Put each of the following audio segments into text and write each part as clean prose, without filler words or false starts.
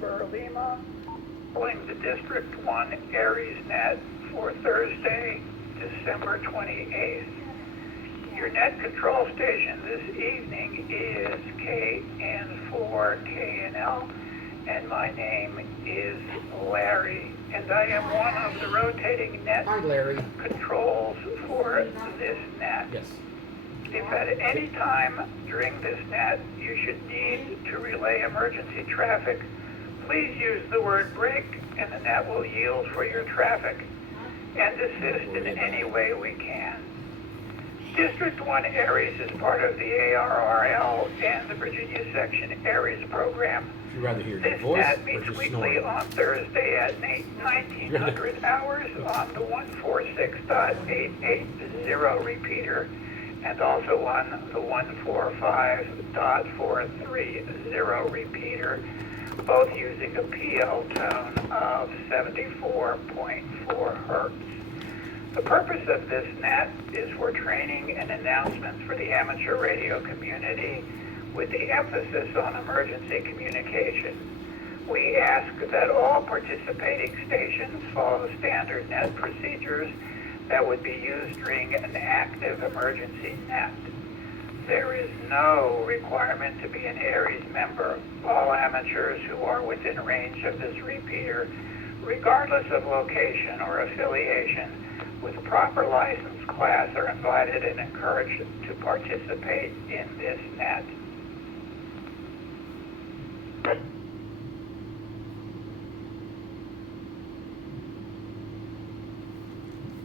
November Lima, calling the District 1 ARES net for Thursday, December 28th. Your net control station this evening is KN4KNL, and my name is Larry, and I am one of the rotating net controls for this net. Yes. If at any time during this net you should need to relay emergency traffic, please use the word break and the net will yield for your traffic and assist in any way we can. District 1 ARES is part of the ARRL and the Virginia Section ARES program. Would you rather hear your This voice net or meets just weekly snoring? on Thursday at 1900 hours on the 146.880 repeater and also on the 145.430 repeater, both using a PL tone of 74.4 hertz. The purpose of this net is for training and announcements for the amateur radio community with the emphasis on emergency communication. We ask that all participating stations follow standard net procedures that would be used during an active emergency net. There is no requirement to be an ARES member. All amateurs who are within range of this repeater, regardless of location or affiliation, with proper license class are invited and encouraged to participate in this net.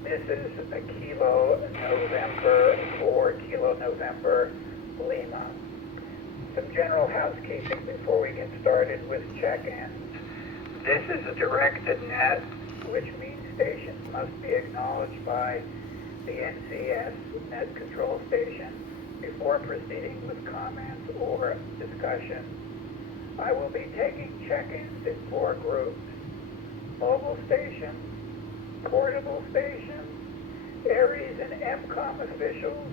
This is a Kilo November for Kilo November Lima. Some general housekeeping before we get started with check-ins. This is a directed net, which means stations must be acknowledged by the NCS net control station before proceeding with comments or discussion. I will be taking check-ins in 4 groups: mobile stations, portable stations, ARES and MCOM officials,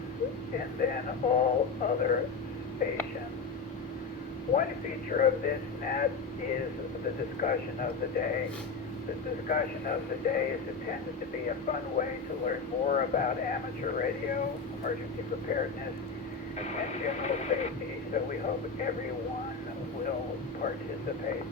and then all other stations. One feature of this net is the discussion of the day. The discussion of the day is intended to be a fun way to learn more about amateur radio, emergency preparedness, and general safety, so we hope everyone will participate.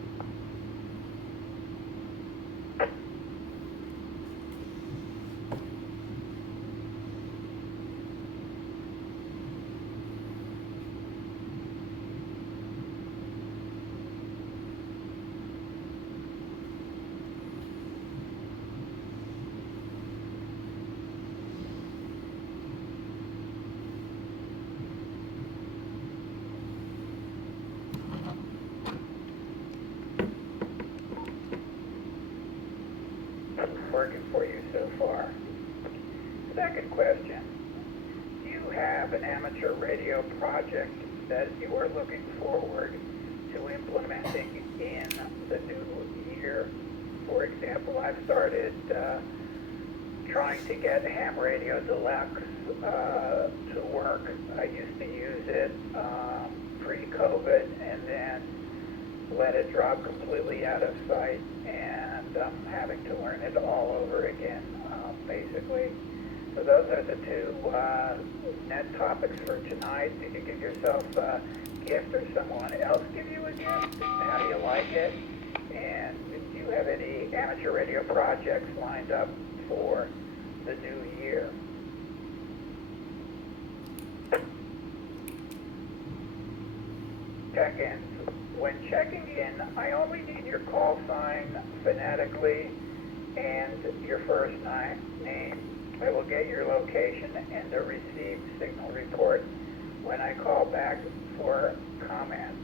Working for you so far. Second question, do you have an amateur radio project that you are looking forward to implementing in the new year? For example, I've started trying to get Ham Radio Deluxe to work. I used to use it pre-COVID and then let it drop completely out of sight, and I'm having to learn it all over again, basically. So those are the 2 net topics for tonight. Did you give yourself a gift or someone else give you a gift? How do you like it? And do you have any amateur radio projects lined up for the new year? Check-ins. When checking in, I only need your call sign phonetically and your first name. I will get your location and the received signal report when I call back for comments.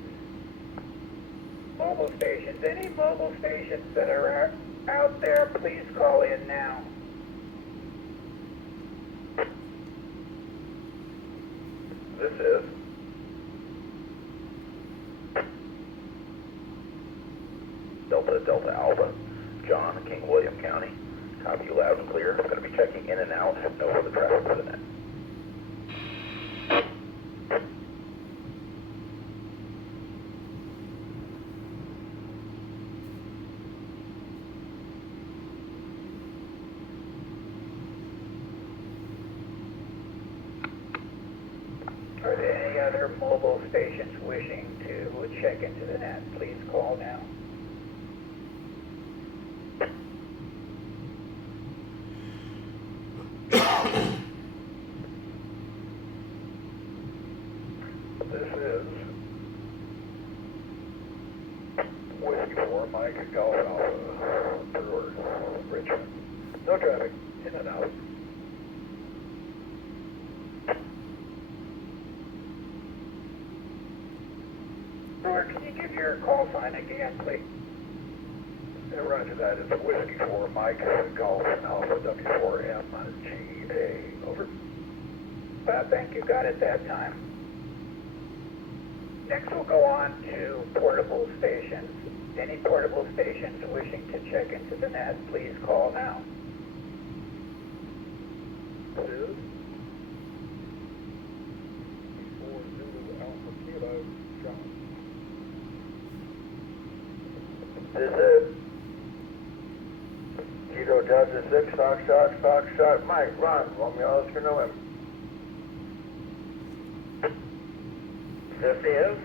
Mobile stations. Any mobile stations that are out there, please call in now. This is Delta Alpha, John, King William County. Copy you loud and clear. I'm going to be checking in and out. No further traffic for the net. Are there any other mobile stations wishing to check into the net? Please call now. This is Whiskey 4, Mike, Golf Alpha, Brewer, Richmond. No traffic, in and out. Brewer, can you give your call sign again, please? Yeah, roger that. It's Whiskey 4, Mike, Golf Alpha, W4MGA. Over. Thank you, got it that time. Next we'll go on to portable stations. Any portable stations wishing to check into the net, please call now. This is 4 Zulu Alpha Kilo, John. This is Kilo Delta 6, Foxtrot, Mike, Ron, Romeo, Oscar, November. This is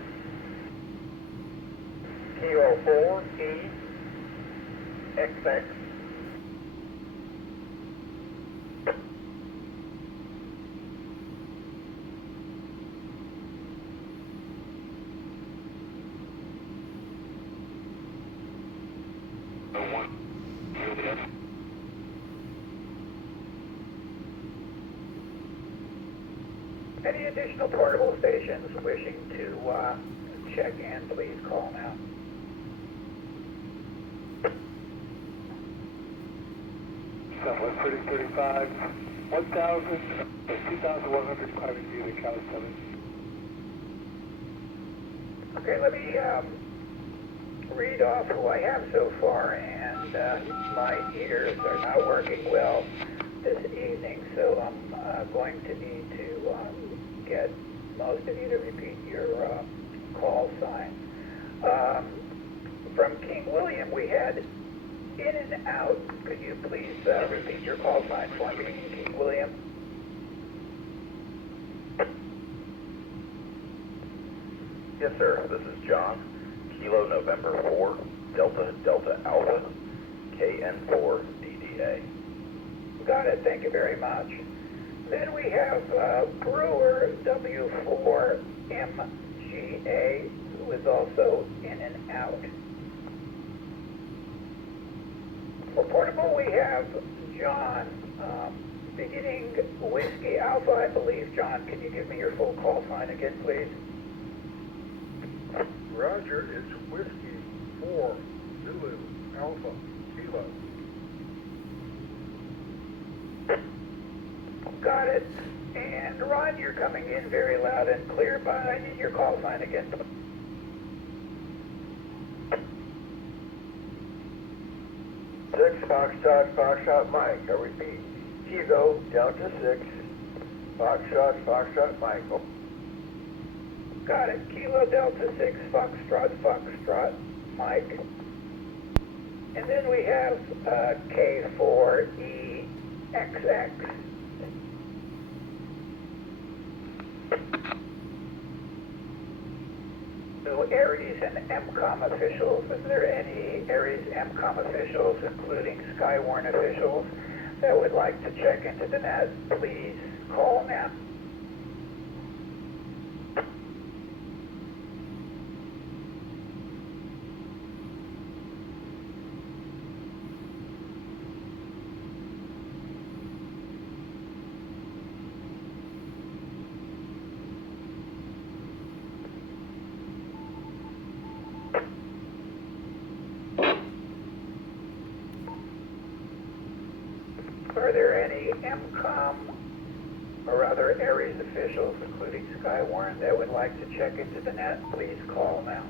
Kilo 4 E XX. Any additional portable stations wishing to check in, please call now. Southwest 3035, 2,100 climbing view to Cal 7. Okay, let me read off who I have so far, and my ears are not working well this evening, so I'm going to need to get most of you to repeat your call sign. From King William, we had in and out. Could you please repeat your call sign for me, King William? Yes, sir. This is John. Kilo November 4, Delta Alpha, KN4 DDA. Got it. Thank you very much. Then we have Brewer W4MGA, who is also in and out. For portable, we have John, beginning Whiskey Alpha, I believe. John, can you give me your full call sign again, please? Roger, it's Whiskey 4 Zulu Alpha Kilo. Got it. And Ron, you're coming in very loud and clear, but I need your call sign again. 6, Foxtrot, Mike. I repeat, Kilo Delta 6, Foxtrot, Mike. Got it. Kilo Delta 6, Foxtrot, Mike. And then we have K4EXX. So ARES and MCOM officials, is there any ARES MCOM officials, including Skywarn officials, that would like to check into the net? Please call now. Are there any MCOM or other ARES officials, including Skywarn, that would like to check into the net? Please call now.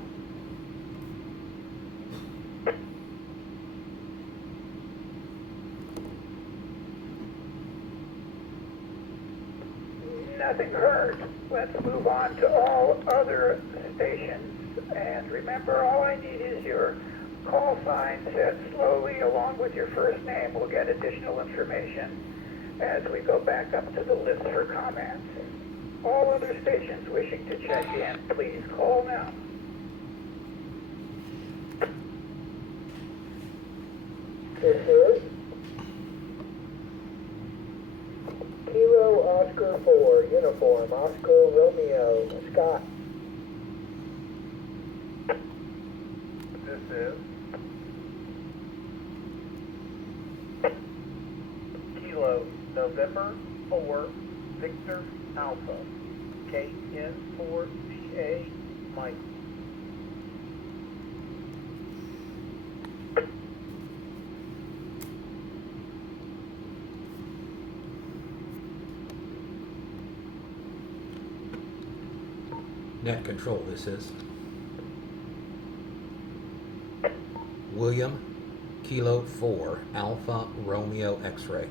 Nothing heard. Let's move on to all other stations. And remember, all I need is your call sign said slowly along with your first name. We'll get additional information as we go back up to the list for comments. All other stations wishing to check in, please call now. This is Kilo Oscar 4, uniform, Oscar Romeo, Scott. This is Kilo November 4 Victor Alpha KN4TA Mike. Net control, this is. William, Kilo 4, Alpha Romeo X-ray.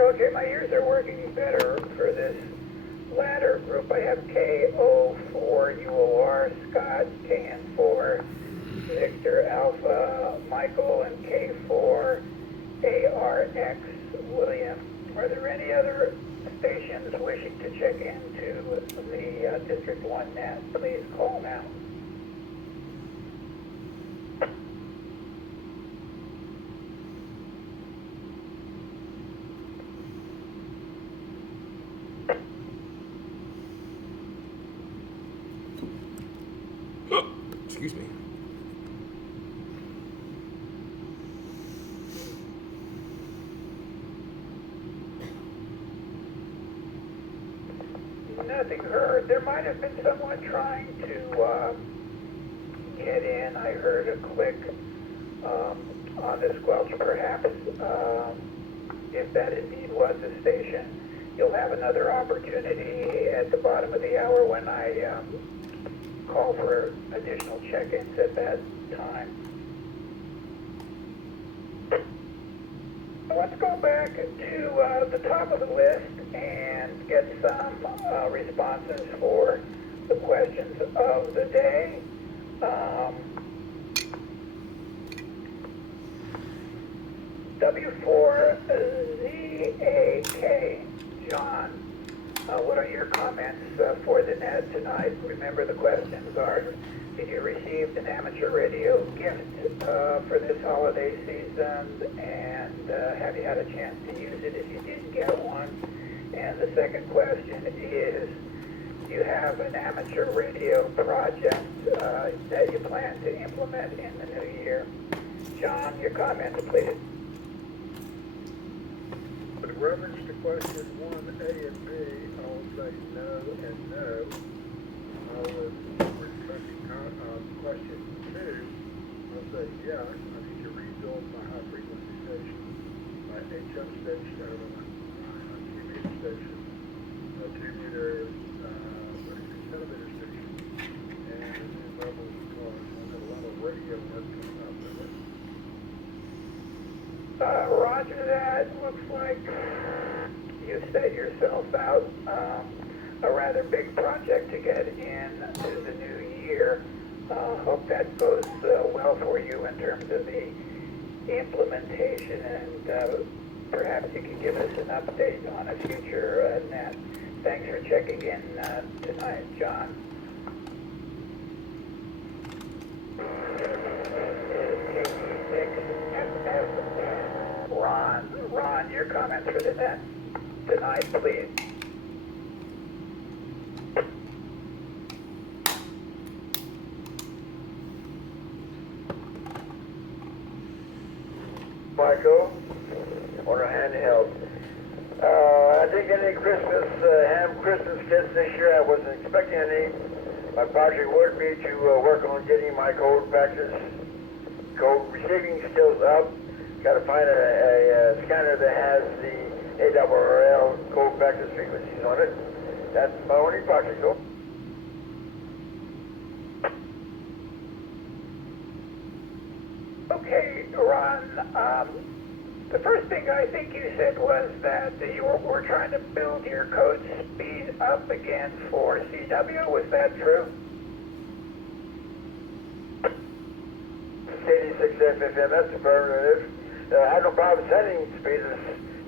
Okay, my ears are working better for this latter group. I have KO4UOR, Scott, KN4, Victor Alpha, Michael, and K4, ARX, William. Are there any other stations wishing to check into the District 1 net? Please call now. Excuse me. Nothing heard. There might have been someone trying to get in. I heard a click on the squelch, perhaps. If that indeed was the station, you'll have another opportunity at the bottom of the hour when I call for additional check-ins at that time. Let's go back to the top of the list and get some responses for the questions of the day. W4ZAK, John, what are your comments for the net tonight? Remember, the questions are, did you receive an amateur radio gift for this holiday season, and have you had a chance to use it if you didn't get one? And the second question is, do you have an amateur radio project that you plan to implement in the new year? John, your comments, please. With reference to question 1A and B, I'll say no and no. I was requesting question 2, I'll say yes. I need to rebuild my high frequency station, my HF station, TV station, a 2-meter, 32 centimeter station, and a new level of cars. I've got a lot of radio work coming up with it. Roger that. Looks like you set yourself out a rather big project to get into the new year. Hope that goes well for you in terms of the implementation, and perhaps you can give us an update on a future net. Thanks for checking in tonight, John. Ron, your comments for the net tonight, please. Michael, on a handheld. I didn't get any Christmas kits this year. I wasn't expecting any. My project would be to work on getting my code receiving skills up. Got to find a scanner that has the ARES code practice frequencies on it. That's my only project, though. Okay, Ron, The first thing I think you said was that you were trying to build your code speed up again for CW. Was that true? 86 FFM, that's affirmative. I have no problem setting speed,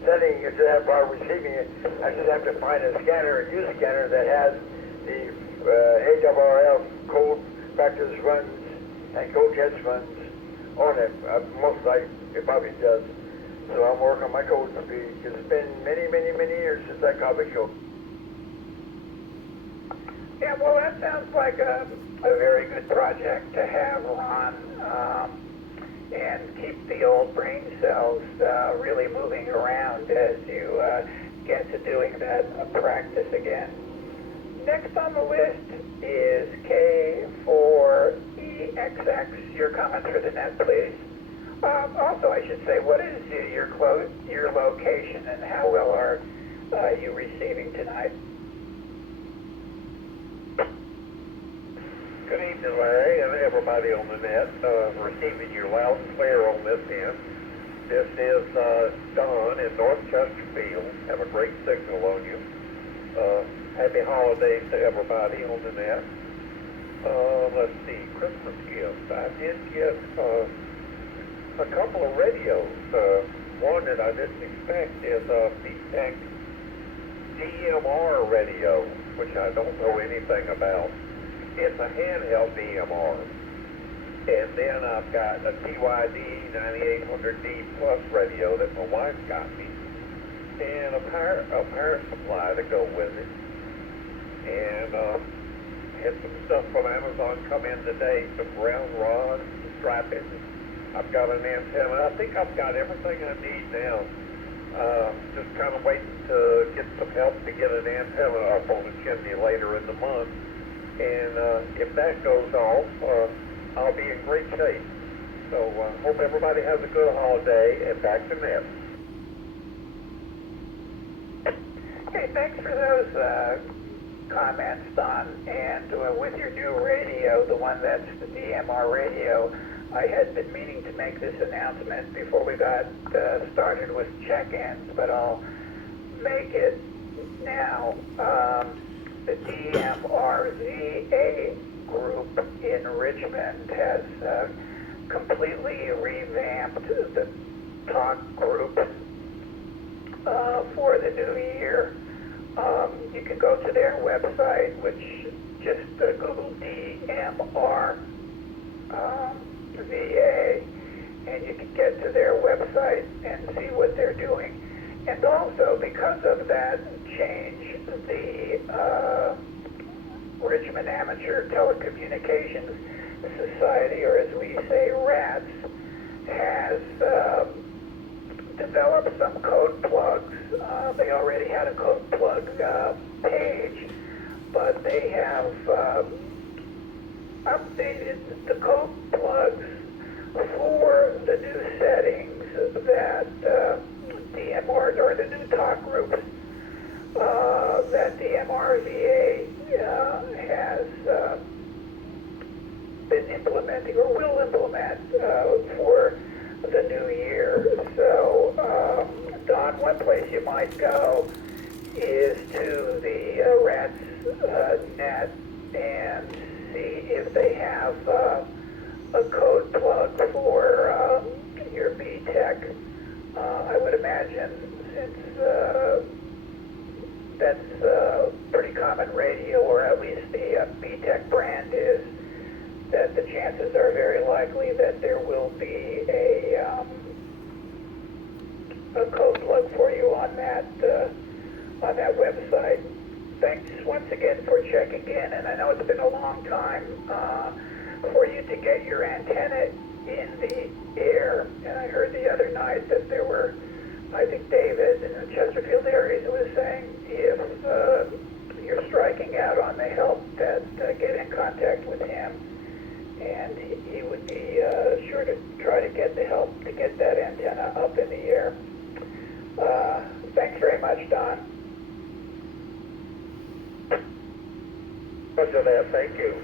setting if you have a problem receiving it. I just have to find a scanner, a use scanner that has the ARES code factors runs and code test runs on it. Most likely it probably does. So I'm working on my code speed because it's been many, many, many years since I copied code. Yeah, well, that sounds like a very good project to have on and keep the old brain cells really moving around as you get to doing that practice again. Next on the list is K for EXX. Your comments for the net, please. Also, I should say, what is your location and how well are you receiving tonight? Good evening, Larry, and everybody on the net. Receiving you loud and clear on this end. This is Don in North Chesterfield. Have a great signal on you. Happy holidays to everybody on the net. Let's see, Christmas gifts. I did get a couple of radios. One that I didn't expect is a BTEC DMR radio, which I don't know anything about. It's a handheld DMR. And then I've got a TYD 9800D Plus radio that my wife got me. And a power supply to go with it. And had some stuff from Amazon come in today, some ground rods, some strapping. I've got an antenna. I think I've got everything I need now. Just kind of waiting to get some help to get an antenna up on the chimney later in the month. And if that goes off, I'll be in great shape. So hope everybody has a good holiday, and back to net. Okay, thanks for those comments, Don. And with your new radio, the one that's the DMR radio, I had been meaning to make this announcement before we got started with check-ins, but I'll make it now. The DMRZA group in Richmond has completely revamped the talk group for the new year. You can go to their website, which just Google DMR VA, and you can get to their website and see what they're doing. And also, because of that change, the Richmond Amateur Telecommunications Society, or as we say, RATS, has developed some code plugs. They already had a code plug page, but they have updated the code plugs for the new settings that DMR, or the new talk groups that DMRVA has been implementing or will implement for the new year. So, Don, one place you might go is to the RATS net and see if they have a code plug for your BTEC. I would imagine, since that's a pretty common radio, or at least the BTEC brand is, that the chances are very likely that there will be a code plug for you on that website. Thanks once again for checking in, and I know it's been a long time for you to get your antenna in the air. And I heard the other night that there were, I think David in the Chesterfield area was saying, if you're striking out on the help, that get in contact with him, and he would be sure to try to get the help to get that antenna up in the air. Thanks very much, Don. Much of that, thank you.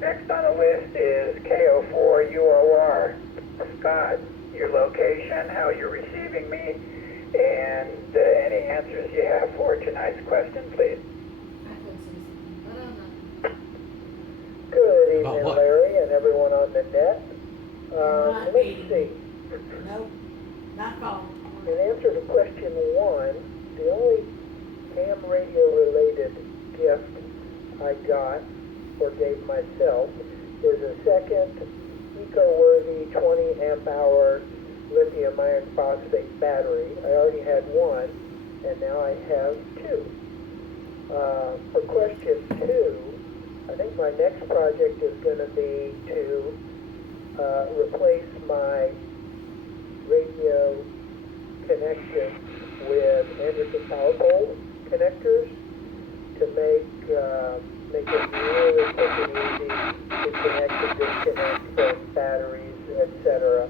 Next on the list is KO4UOR. Scott, your location, how you're receiving me, and any answers you have for tonight's question, please. Good About evening, what? Larry, and everyone on the net. Not Let's meeting. see. Nope, not phone. In answer to question 1, the only ham radio related gift I got or gave myself is a second eco-worthy 20 amp hour lithium iron phosphate battery. I already had one, and now I have 2. For question 2, I think my next project is going to be to replace my radio connection with Anderson power pole connectors to make it really quick and easy to connect and disconnect from batteries, etc.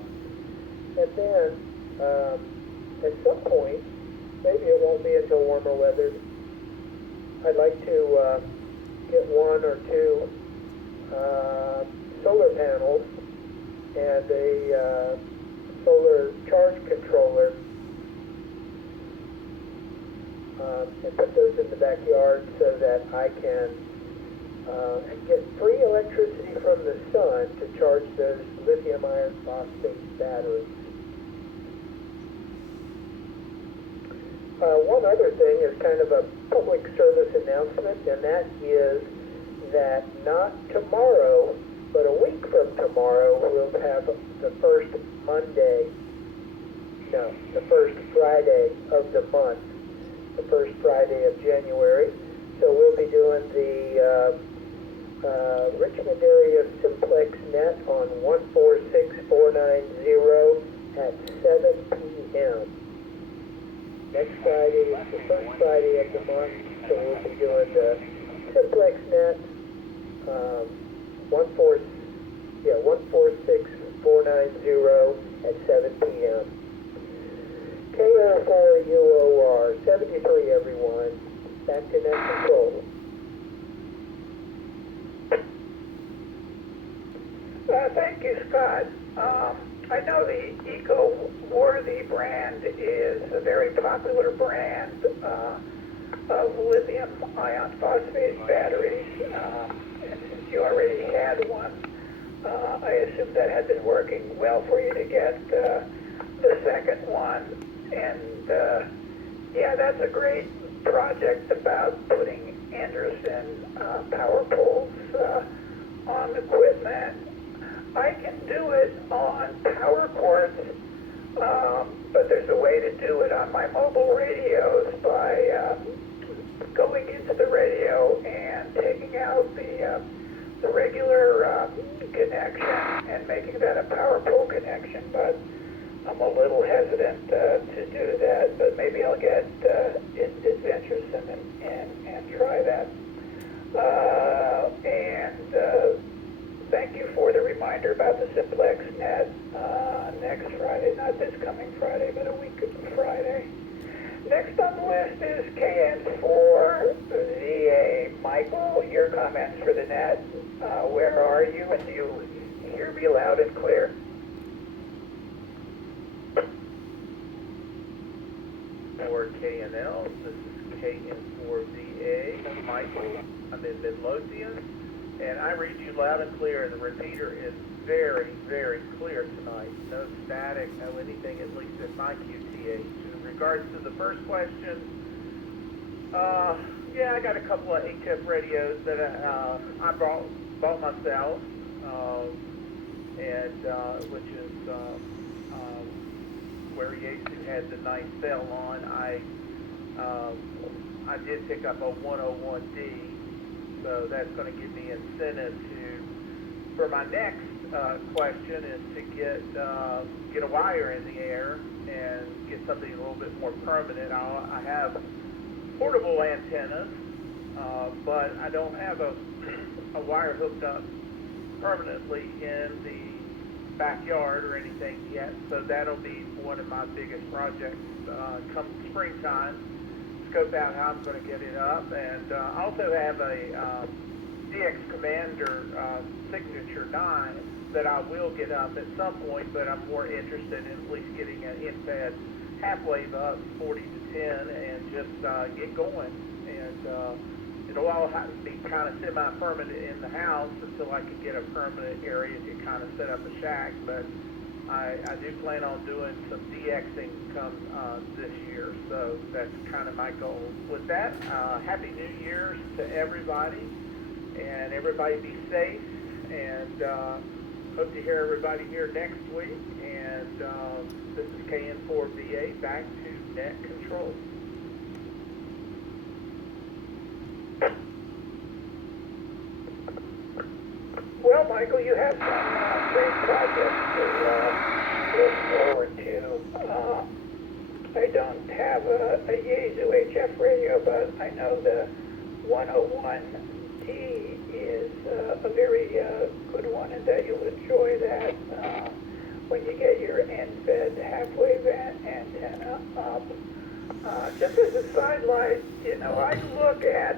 And then at some point, maybe it won't be until warmer weather, I'd like to get 1 or 2 solar panels and a solar charge controller and put those in the backyard so that I can get free electricity from the sun to charge those lithium iron phosphate batteries. One other thing is kind of a public service announcement, and that is that not tomorrow, but a week from tomorrow, we'll have the first Friday of the month, the first Friday of January. So we'll be doing the Richmond area simplex net on 146490 at 7 p.m. Next Friday is the first Friday of the month, so we'll be doing the simplex net 146490 at 7 p.m. KO4UOR 73, everyone. Back to net control. Thank you, Scott. I know the Eco-Worthy brand is a very popular brand of lithium ion phosphate batteries. And since you already had one, I assume that had been working well for you to get the second one. And yeah, that's a great project about putting Anderson power poles on equipment. I can do it on power cords, but there's a way to do it on my mobile radios by going into the radio and taking out the regular connection and making that a power pole connection. But I'm a little hesitant to do that, but maybe I'll get adventuresome and try that. Thank you for the reminder about the simplex net next Friday, not this coming Friday, but a week Friday. Next on the list is KN4VA. Michael, your comments for the net. Where are you, and do you hear me loud and clear? For KNL, this is KN4VA. Michael, I'm in Midlothian, and I read you loud and clear, and the repeater is very, very clear tonight. No static, no anything, at least in my QTH. In regards to the first question, yeah, I got a couple of HF radios that I bought myself, and which is where Yasu had the nice sale on. I did pick up a 101D, so that's going to give me incentive for my next question is to get a wire in the air and get something a little bit more permanent. I have portable antennas, but I don't have a wire hooked up permanently in the backyard or anything yet, so that'll be one of my biggest projects come springtime. Scope out how I'm going to get it up, and I also have a DX Commander Signature 9 that I will get up at some point, but I'm more interested in at least getting an in-bed half-wave up 40 to 10 and just get going. And it'll all have to be kind of semi-permanent in the house until I can get a permanent area to kind of set up a shack. But I do plan on doing some DXing come this year, so that's kind of my goal. With that, Happy New Year's to everybody, and everybody be safe, and hope to hear everybody here next week. And this is KN4VA, back to net control. Well, Michael, you have some great projects to look forward to. I don't have a Yaesu HF radio, but I know the 101D is a very good one, and that you'll enjoy that when you get your end-fed half-wave antenna up. Just as a sidelight, you know, I look at